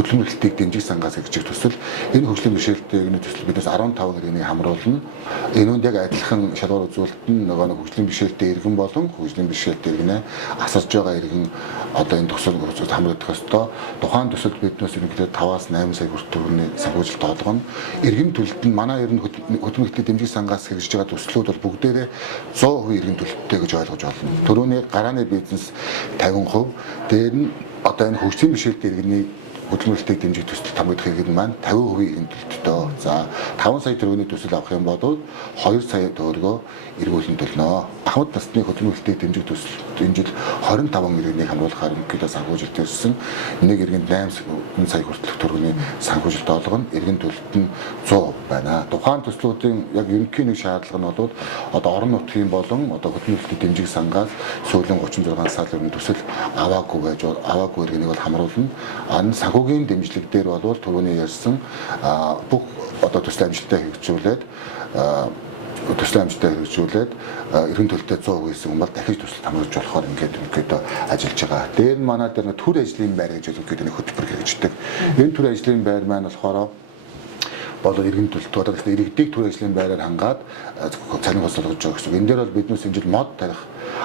хөдөлмөрлөлтийг дэмжих сангаас гэж төсөл энэ хөгжлийн бэрхшээлтэй төсөл бидээс 15 гэрээний хамруулна. Энэ үнд яг адилхан шалгуур үзүүлэлт нь нөгөө хөгжлийн бэрхшээлтэй иргэн болон хөгжлийн бэрхшээлтэй иргэнэ асарж байгаа иргэн одоо энэ төсөл хамрагдах ёстой. Тухайн төсөлд биднээс ерөнхийдөө 5-аас 8 сая хүртэлх санхүүжилт олгоно. Иргэн төлөлт нь манай ер нь хөдөлмөрлөлтийн дэмжих сангаас хэрэгжиж байгаа төслүүд бол бүгдээрээ 100% иргэн төлөлттэй гэж ойлгож байна. Төрөний гарааны бизнес 50%, дээр нь одоо энэ хөгжлийн бэрхшээлтэй иргэний хөдөлмөрлөлтийг дэмжих төсөл хамгаалах иргэн маань 50% иргэн төлөлттэй. За 5 сая төгрөгийн төсөл авах юм бол 2 сая төгрөгөө эргүүлэн төлнө. Ахмад насны хөдөлмөрлөлтийг дэмжих төсөл энэ жил 25 иргэнийг хамруулахаар ерөнхийдөө санхүүжилт ирсэн. Нэг иргэнд 8 сая хүртэлх төгрөгийн санхүүжилт олгоно. Иргэн төлөлт нь 100% байна. Тухайн төслүүдийн яг ерөнхий нэг шаардлага нь бол одоо орон нутгийн болон одоо хөдөлмөрлөлтийг дэмжих сангаас сүүлийн 36 сар өрнө төсөл аваагүй иргэнийг бол хамруулна. Санхүүгийн дэмжлэг дээр бол түрүүний ярьсан бүх одоо төслийн амжилттай хэрэгжүүлээд эргэн төлөлтөд 100% хийсэн хүн бол дахиж төсөлд хамруулж болохоор ингээд ажиллаж байгаа. Дээр нь манай дээр төр ажлын байр гэж нэг хөтөлбөр хэрэгждэг. Энэ төр ажлын байр маань болохоор иргэн төлөлт одоо иргэдийг төр ажлын байраар хангаад цалин хослуулж байгаа гэсэн. Энэ дээр бол биднээс энэ жил мод тарих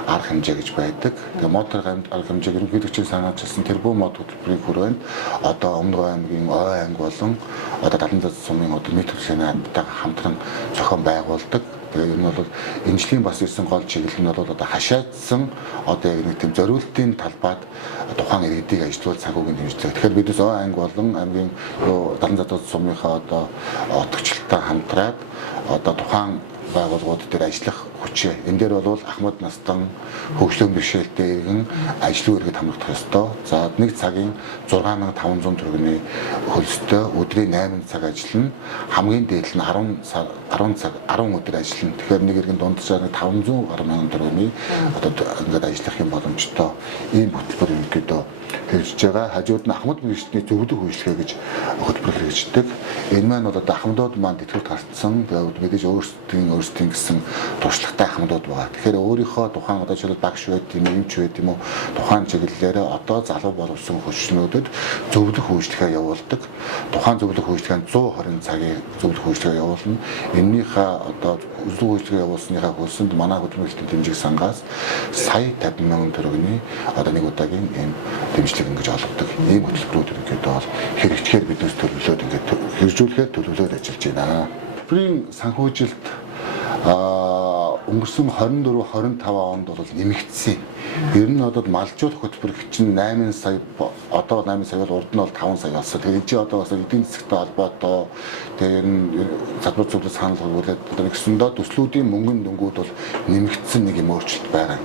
арга хэмжээ гэж байдаг. Тэгээ мод тарих арга хэмжээг ерөнхийдөө чинь санаачилсан тэр бүх мод хөтөлбөрийн хүрээнд одоо Өмнөд аймгийн Ой анги болон одоо Даланзад сумын одоо нийт төслийн аймагтай хамтран зохион байгуулдаг. Тэгээ ер нь бол энэ жилийн бас ирсэн гол чиглэл нь бол одоо хашаатсан одоо яг нэг тийм зориултын талбайд тухайн иргэдийг ажилуулж санхүүгийн дэмжлэг. Тэгэхээр бидээс Ой анги болон аймгийн Даланзад сумынхаа одоо отгочлолтой хамтраад одоо тухайн байгууллагууд дээр ажиллах хүчээ. Энэ дээр бол ахмад настан хөгжлийн бэрхшээлтэй иргэн ажлын иргэд хамрагдах ёстой. За нэг цагийн 6500 төгрөгийн хөлстэй өдрийн 8 цаг ажиллана. Хамгийн дээд нь 10 өдөр ажиллана. Тэгэхээр нэг иргэн дунджаар 500 гаруй мянган төгрөгийн одоо ингээд ажиллах юм боломжтой. Ийм хөтөлбөр ерөнхийдөө хэрэгжиж байгаа. Хажууд нь ахмад мэргэжлийн зөвлөх үйлчлэгээ гэж хөтөлбөр хэрэгждэг. Энэ маань бол одоо ахмадууд маань тэтгэврт гарцсан. Тэгээд мэдээж өөрсдийн гэсэн туршлагатай ахмадууд байгаа. Тэгэхээр өөрийнхөө тухайн одоо жишээлбэл багш байт юм, эмч байт юм уу тухайн чиглэлээр одоо залуу боловсон хүчнүүдэд зөвлөх үйлчлэгээ явуулдаг. Тухайн зөвлөх үйлчлэгээ 120 цагийн зөвлөх үйлчлэгээ явуулна. Эннийхээ одоо зөвлөх үйлчлэгээ явуулсныхаа хөлсөнд манай хөдөлмөрлөлтийн дэмжих сангаас сая 50 мянган төгрөгийн одоо нэг удаагийн ийм дэмжлэг ингэж олгодог. Ийм хөтөлбөрүүд ерөнхийдөө бол хэрэгжихээр биднээс төлөвлөөд ингээд хэрэгжүүлэхээр төлөвлөөд ажиллаж байна. Хөтөлбөрийн санхүүжилт өнгөрсөн 24-25 онд бол нэмэгдсэн. Ер нь одоо малжуулах хөтөлбөр чинь 8 сая одоо 8 сая бол урд нь бол 5 сая болсон. Тэгэхээр энэ чи одоо бас эдийн засгтай холбоотой тэгээ ер нь залбар зүйлс санал хөрвүүлээд одоо нэгсэндээ төслүүдийн мөнгөнд дөнгүүд бол нэмэгдсэн нэг юм өөрчлөлт байна.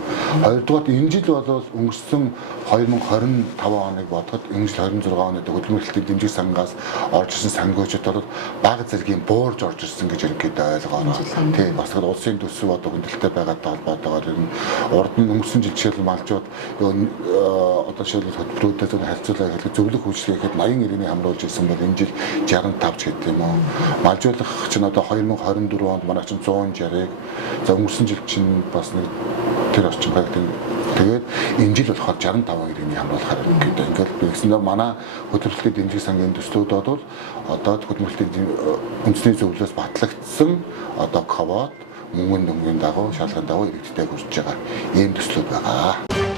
Хоёрдугаар энэ жил бол өнгөрсөн 2025 оныг бодоход энэ жил 26 оны хөдөлмөрлөлтийн дэмжих сангаас орж ирсэн санхүүжилт бол бага зэргийн буурж орж ирсэн гэж ерөнхийдөө ойлгоорой. Тийм бас улсын төсөв одоо хөндлөлтөй байгаатай холбоотойгоор ер нь урд нь өнгөрсөн жил жишээлбэл малжууд одоо жишээлбэл хөтөлбөрүүдэд харьцуулаад хэлэх зөвлөх үйлчлэгээхэд 80 иргэний хамруулж ирсэн бол энэ жил 65 ч гэдэг юм уу. Малжуулах чинь одоо 2024 онд манай чинь 160-ыг за өнгөрсөн жил чинь бас нэг тэр орчин байдаг. Тэгээд энэ жил болохоор 65 иргэний хамруулахаар ингээд бэлгсэндээ манай хөтөлбөрийн дэмжих сангийн төслүүд бол одоо хөтөлбөрийн үндэсний зөвлөлөөс батлагдсан одоо ковод мөнгөнд дагуу шалганы дагуу иргэдтэй хүрч байгаа ийм төслүүд байгаа.